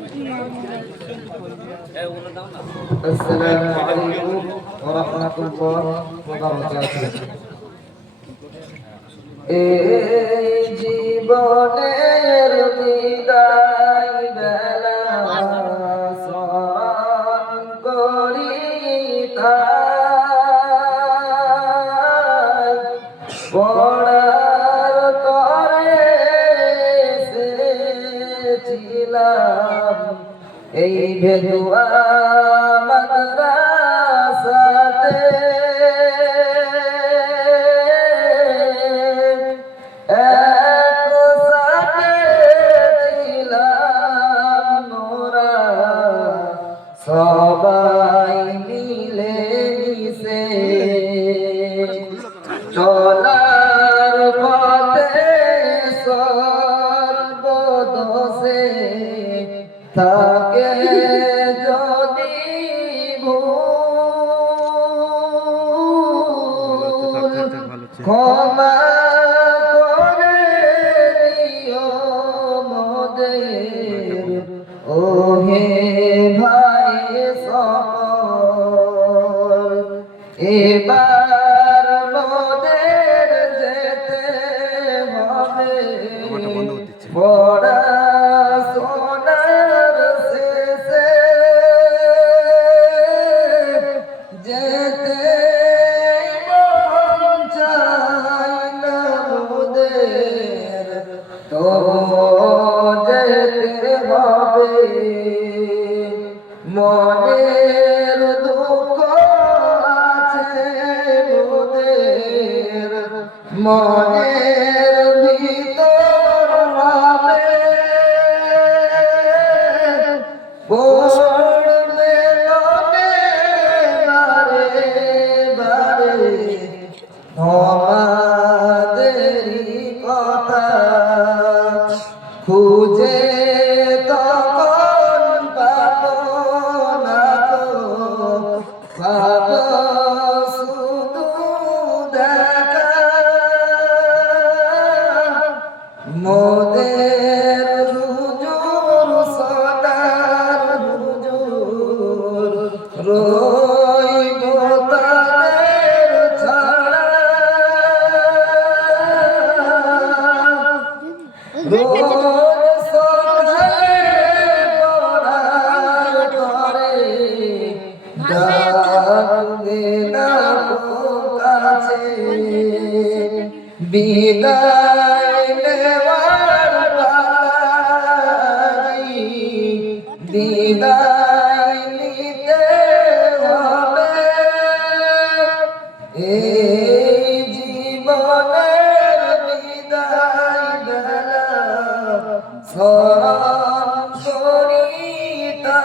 আসসালামু আলাইকুম ওয়া রাহমাতুল্লাহি ওয়া বারাকাতুহু। এই জীবনের বিদায় বেলা স্মরণ করি তাই পড়ার তরে এসেছিলাম এই ভেদুয়া মাদ্রাসাতে। একসাথে ছিলাম মোরা সবাই মিলে মিশে, চলার পথে সর্বদোষে থাকে যদি ভুল ক্ষমা করে দিও মোদের ওহে ভাই সকল। এবার মোদের যেতে হবে পড়াশোনার শেষে, যেতে মন চায় না মোদের তবু যেতে হবে। মনের দুঃখ আছে মোদের মনের ভিতর ভাবে, পড়বে মনে বারে বারে তোমাদেরই কথা, খুঁজে তখন পাবো না তো, পাবো শুধু দেখা। মোদের হুজুর সোনার হুজুর রইব তাদের ছাড়া, রোজ সকালে পড়ার ঘরে ডাকবে না কাছে, বিদায় নেওয়ার পারি বিদায় নিতে হবে। এই জীবনের বিদায় বেলা স্মরণ করি তা